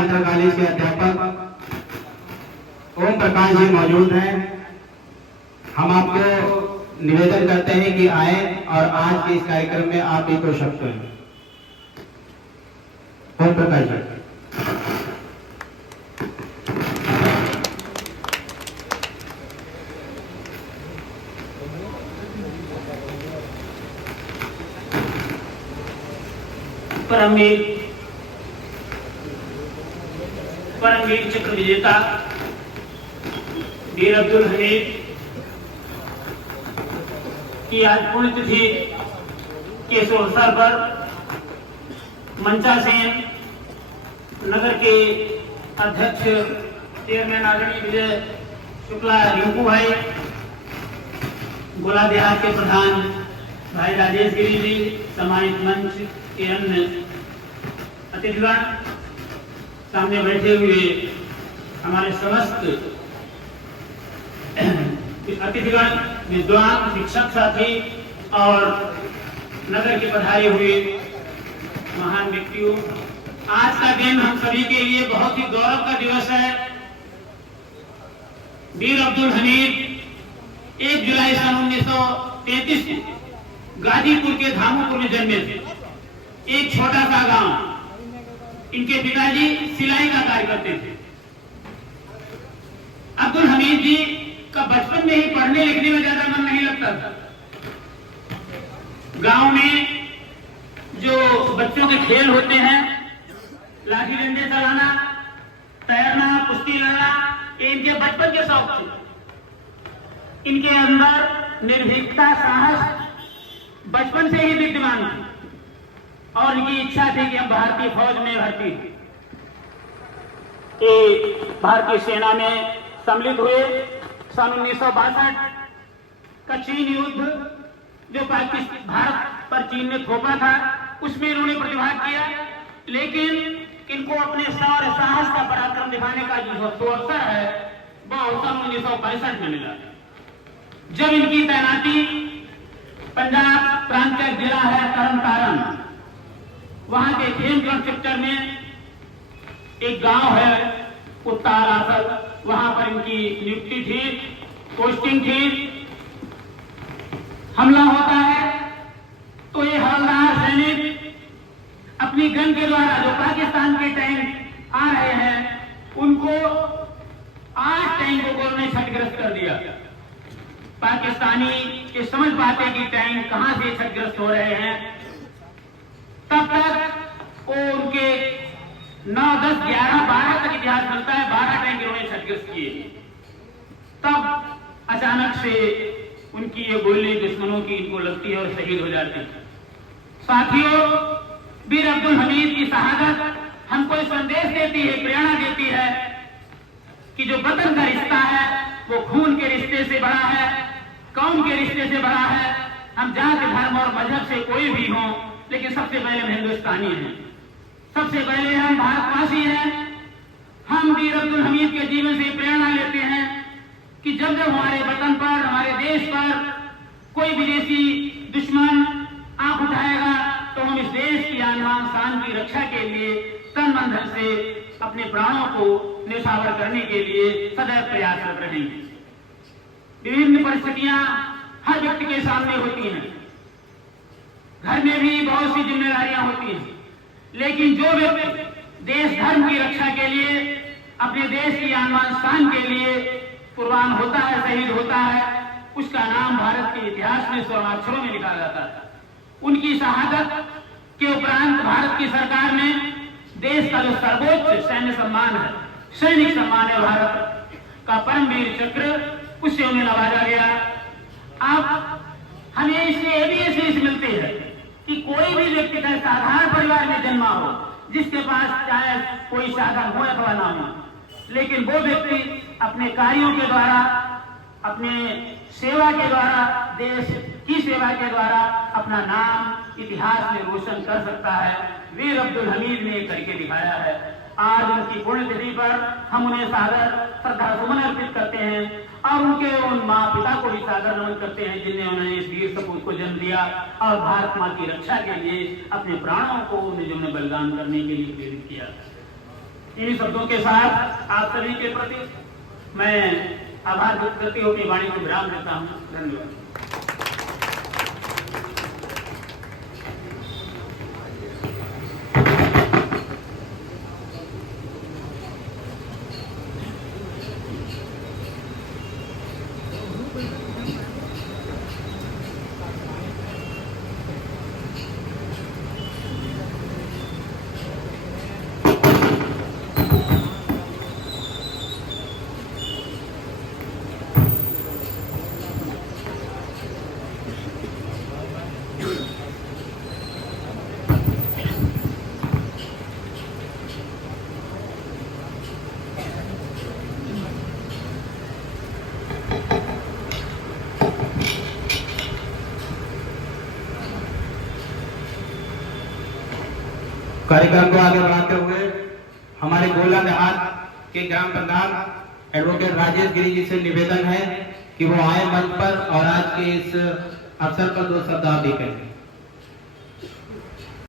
Inter college के अध्यापक ओम प्रकाश जी मौजूद हैं। हम आपको निवेदन करते हैं कि आए और आज के इस कार्यक्रम में आप भी तो शब्द हैं। ओम प्रकाश जी। परमवीर चक्र विजेता वीर अब्दुल हमीद की आज पुण्यतिथि के अवसर पर मंचासेन नगर के अध्यक्ष चेयरमैन आदरणीय विजय शुक्ला रिंकू भाई, गोला देहात के प्रधान भाई राजेश गिरी जी, सम्मानित मंच के अन्य अतिथिगण, सामने बैठे हुए हमारे समस्त अतिथिगण, विद्वान, शिक्षक साथी और नगर के पधारे हुए महान व्यक्तियों, आज का दिन हम सभी के लिए बहुत ही गौरव का दिवस है। वीर अब्दुल हमीद 1 जुलाई सन 1933 को गाजीपुर के धामोपुर में जन्मे थे। एक छोटा सा गांव। इनके पिताजी सिलाई का कार्य करते थे। अब्दुल हमीद जी का बचपन में ही पढ़ने लिखने में ज्यादा मन नहीं लगता था। गांव में जो बच्चों के खेल होते हैं, लाठी डंडे चलाना, तैरना, कुश्ती लड़ना, ये इनके बचपन के शौक थे। इनके अंदर निर्भीकता, साहस बचपन से ही विद्यमान थी और इनकी इच्छा थी कि हम भारतीय फौज में भर्ती भारतीय सेना में सम्मिलित हुए। सन 1962 का चीन युद्ध जो पाकिस्तान भारत पर चीन ने थोपा था, उसमें इन्होंने प्रतिभाग किया, लेकिन इनको अपने शौर्य, साहस का पराक्रम दिखाने का जो अवसर है वह सन 1965 में मिला, जब इनकी तैनाती पंजाब प्रांत का जिला है तरन तारण, वहां के खेमगढ़ सेक्टर में एक गांव है उत्ताल आसल, वहां पर इनकी नियुक्ति थी, पोस्टिंग थी। हमला होता है तो ये हवलदार सैनिक अपनी गन के द्वारा जो पाकिस्तान के टैंक आ रहे हैं उनको 8 टैंकों को उन्होंने क्षतिग्रस्त कर दिया। पाकिस्तानी ये समझ पाते कि टैंक कहां से क्षतिग्रस्त हो रहे हैं, तब तक वो उनके 9, 10, 11, 12 तक इतिहास मिलता है, 12 टैंक इन्होंने क्षतिग्रस्त किए। तब अचानक से उनकी ये गोली दुश्मनों की इनको लगती है और शहीद हो जाती है। साथियों, वीर अब्दुल हमीद की शहादत हमको एक संदेश देती है, प्रेरणा देती है कि जो वतन का रिश्ता है वो खून के रिश्ते से बड़ा है, कौम के रिश्ते से बड़ा है। हम जाति, धर्म और मजहब से कोई भी हो, लेकिन सबसे पहले हम हिंदुस्तानी हैं, सबसे पहले हम भारतवासी हैं। हम वीर अब्दुल हमीद के जीवन से प्रेरणा लेते हैं कि जब जब हमारे वतन पर, हमारे देश पर कोई विदेशी दुश्मन आंख उठाएगा तो हम इस देश की आन बान शान की रक्षा के लिए तन मन धन से अपने प्राणों को न्यौछावर करने के लिए सदैव प्रयासरत रहेंगे। विभिन्न परिस्थितियां हर व्यक्ति के सामने होती हैं, घर में भी बहुत सी जिम्मेदारियां होती हैं, लेकिन जो व्यक्ति देश धर्म की रक्षा के लिए, अपने देश की आन बान शान के लिए कुर्बान होता है, शहीद होता है, उसका नाम भारत के इतिहास में स्वर्णाक्षरों में लिखा जाता है। उनकी शहादत के उपरांत भारत की सरकार ने देश का जो सर्वोच्च सैन्य सम्मान है, सैनिक सम्मान है भारत का, परमवीर चक्र, उससे उन्हें नवाजा गया। अब हमें इससे ये भी सीख मिलती है कि कोई भी व्यक्ति का साधारण परिवार में जन्मा हो, जिसके पास चाहे कोई साधन हो अथवा ना हो, लेकिन वो व्यक्ति अपने कार्यों के द्वारा, अपने सेवा के द्वारा, देश की सेवा के द्वारा अपना नाम इतिहास में रोशन कर सकता है। वीर अब्दुल हमीद ने करके दिखाया है। आज उनकी पुण्यतिथि पर हम उन्हें सादर श्रद्धा सुमन अर्पित करते हैं और उनके उन माँ पिता को भी सादर नमन करते हैं जिन्हें उन्हें इस वीर सपूत को जन्म दिया और भारत माँ की रक्षा के लिए अपने प्राणों को निज में बलिदान करने के लिए प्रेरित किया। इन शब्दों के साथ आप सभी के प्रति मैं आभार व्यक्त करते हुए अपनी वाणी को विराम देता हूँ। धन्यवाद। कार्यक्रम को आगे बढ़ाते हुए हमारे गोला देहात के ग्राम प्रधान एडवोकेट राजेश गिरी जी से निवेदन है कि वो आए मंच पर और आज के इस अवसर पर 2 शब्द आप भी कहें।